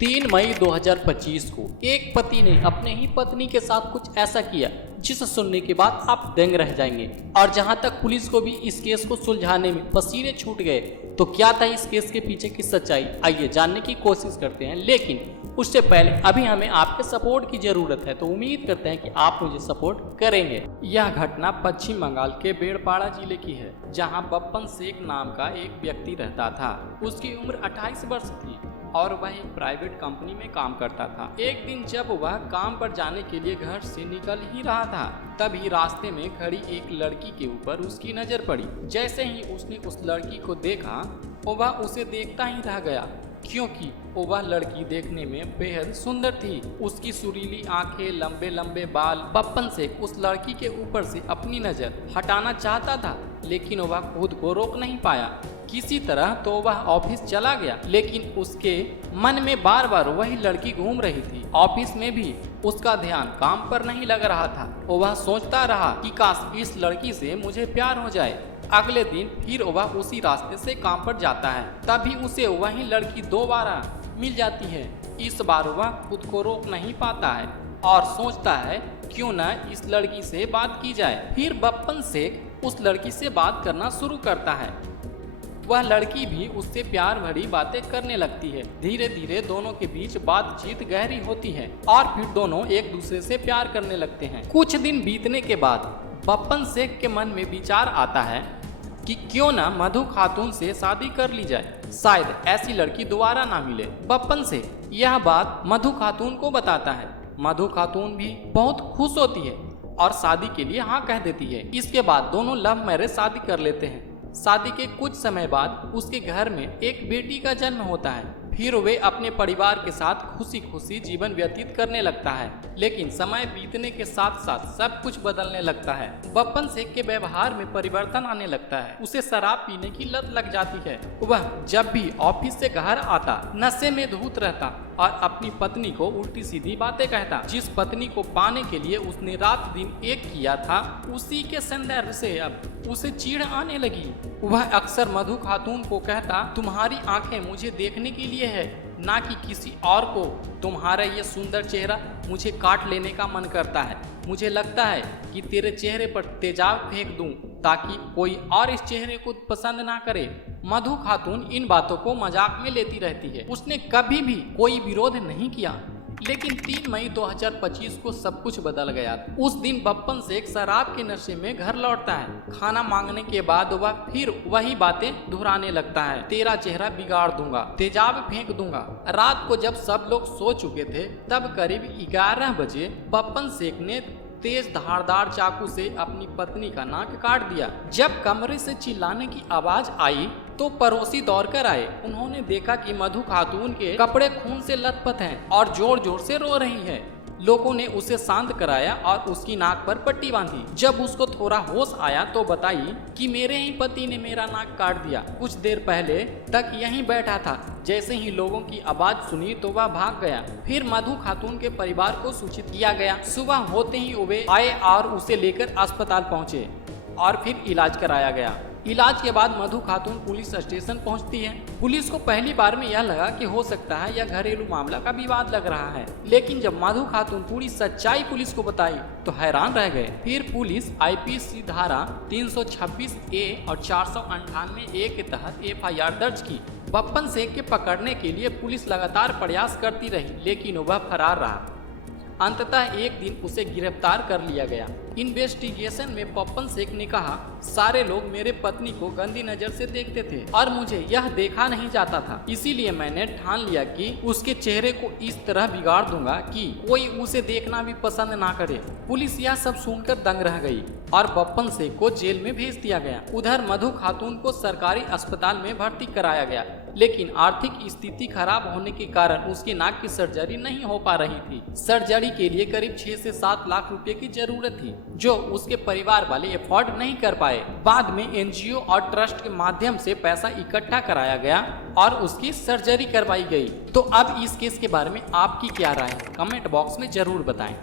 3 मई 2025 को एक पति ने अपने ही पत्नी के साथ कुछ ऐसा किया जिसे सुनने के बाद आप दंग रह जाएंगे। और जहां तक पुलिस को भी इस केस को सुलझाने में पसीने छूट गए, तो क्या था इस केस के पीछे की सच्चाई, आइए जानने की कोशिश करते हैं। लेकिन उससे पहले अभी हमें आपके सपोर्ट की जरूरत है, तो उम्मीद करते हैं कि आप मुझे सपोर्ट करेंगे। यह घटना पश्चिम बंगाल के बेड़पाड़ा जिले की है, जहां बप्पन शेख नाम का एक व्यक्ति रहता था। उसकी उम्र 28 वर्ष थी और वह एक प्राइवेट कंपनी में काम करता था। एक दिन जब वह काम पर जाने के लिए घर से निकल ही रहा था, तभी रास्ते में खड़ी एक लड़की के ऊपर उसकी नजर पड़ी। जैसे ही उसने उस लड़की को देखा, वह उसे देखता ही रह गया, क्योंकि वह लड़की देखने में बेहद सुंदर थी। उसकी सुरीली आंखें, लंबे लंबे बाल। बप्पन शेख उस लड़की के ऊपर से अपनी नजर हटाना चाहता था, लेकिन वह खुद को रोक नहीं पाया। किसी तरह तो वह ऑफिस चला गया, लेकिन उसके मन में बार बार वही लड़की घूम रही थी। ऑफिस में भी उसका ध्यान काम पर नहीं लग रहा था। वह सोचता रहा कि काश इस लड़की से मुझे प्यार हो जाए। अगले दिन फिर वह उसी रास्ते से काम पर जाता है, तभी उसे वही लड़की दोबारा मिल जाती है। इस बार वह खुद को रोक नहीं पाता है और सोचता है क्यों न इस लड़की से बात की जाए। फिर बप्पन शेख उस लड़की से बात करना शुरू करता है। वह लड़की भी उससे प्यार भरी बातें करने लगती है। धीरे धीरे दोनों के बीच बातचीत गहरी होती है और फिर दोनों एक दूसरे से प्यार करने लगते हैं। कुछ दिन बीतने के बाद बप्पन शेख के मन में विचार आता है कि क्यों ना मधु खातून से शादी कर ली जाए, शायद ऐसी लड़की दोबारा ना मिले। बप्पन शेख यह बात मधु खातून को बताता है। मधु खातून भी बहुत खुश होती है और शादी के लिए हाँ कह देती है। इसके बाद दोनों लव मैरिज शादी कर लेते हैं। शादी के कुछ समय बाद उसके घर में एक बेटी का जन्म होता है। फिर वे अपने परिवार के साथ खुशी खुशी जीवन व्यतीत करने लगता है। लेकिन समय बीतने के साथ साथ सब कुछ बदलने लगता है। बप्पन शेख के व्यवहार में परिवर्तन आने लगता है। उसे शराब पीने की लत लग जाती है। वह जब भी ऑफिस से घर आता, नशे में धुत रहता और अपनी पत्नी को उल्टी सीधी बातें कहता। जिस पत्नी को पाने के लिए उसने रात दिन एक किया था, उसी के संदर्भ से अब उसे चिढ़ आने लगी। वह अक्सर मधु खातून को कहता, तुम्हारी आंखें मुझे देखने के लिए है, ना कि किसी और को। तुम्हारा ये सुंदर चेहरा मुझे काट लेने का मन करता है। मुझे लगता है कि तेरे चेहरे पर तेजाब फेंक दूं, ताकि कोई और इस चेहरे को पसंद ना करे। मधु खातून इन बातों को मजाक में लेती रहती है। उसने कभी भी कोई विरोध नहीं किया। लेकिन 3 मई 2025 को सब कुछ बदल गया। उस दिन बप्पन शेख शराब के नशे में घर लौटता है। खाना मांगने के बाद वह फिर वही बातें दोहराने लगता है। तेरा चेहरा बिगाड़ दूंगा, तेजाब फेंक दूंगा। रात को जब सब लोग सो चुके थे, तब करीब 11 बजे बप्पन शेख ने तेज धारदार चाकू से अपनी पत्नी का नाक काट दिया। जब कमरे से चिल्लाने की आवाज आई, तो पड़ोसी दौड़कर आए। उन्होंने देखा कि मधु खातून के कपड़े खून से लथपथ हैं और जोर जोर से रो रही है। लोगों ने उसे शांत कराया और उसकी नाक पर पट्टी बांधी। जब उसको थोड़ा होश आया तो बताई कि मेरे ही पति ने मेरा नाक काट दिया। कुछ देर पहले तक यहीं बैठा था। जैसे ही लोगों की आवाज सुनी तो वह भाग गया। फिर मधु खातून के परिवार को सूचित किया गया। सुबह होते ही वे आए और उसे लेकर अस्पताल पहुंचे और फिर इलाज कराया गया। इलाज के बाद मधु खातून पुलिस स्टेशन पहुंचती है। पुलिस को पहली बार में यह लगा कि हो सकता है यह घरेलू मामला का विवाद लग रहा है, लेकिन जब मधु खातून पूरी सच्चाई पुलिस को बताई तो हैरान रह गए। फिर पुलिस आईपीसी धारा 326A और 498A के तहत FIR दर्ज की। बप्पन शेख के पकड़ने के लिए पुलिस लगातार प्रयास करती रही, लेकिन वह फरार रहा। अंततः एक दिन उसे गिरफ्तार कर लिया गया। इन्वेस्टिगेशन में बप्पन शेख ने कहा, सारे लोग मेरे पत्नी को गंदी नजर से देखते थे और मुझे यह देखा नहीं जाता था। इसीलिए मैंने ठान लिया कि उसके चेहरे को इस तरह बिगाड़ दूंगा कि कोई उसे देखना भी पसंद ना करे। पुलिस यह सब सुनकर दंग रह गई और बप्पन शेख को जेल में भेज दिया गया। उधर मधु खातून को सरकारी अस्पताल में भर्ती कराया गया, लेकिन आर्थिक स्थिति खराब होने के कारण उसकी नाक की सर्जरी नहीं हो पा रही थी। सर्जरी के लिए करीब 6 से 7 लाख रुपए की जरूरत थी, जो उसके परिवार वाले अफोर्ड नहीं कर पाए। बाद में NGO और ट्रस्ट के माध्यम से पैसा इकट्ठा कराया गया और उसकी सर्जरी करवाई गई। तो अब इस केस के बारे में आपकी क्या राय है, कमेंट बॉक्स में जरूर बताएं।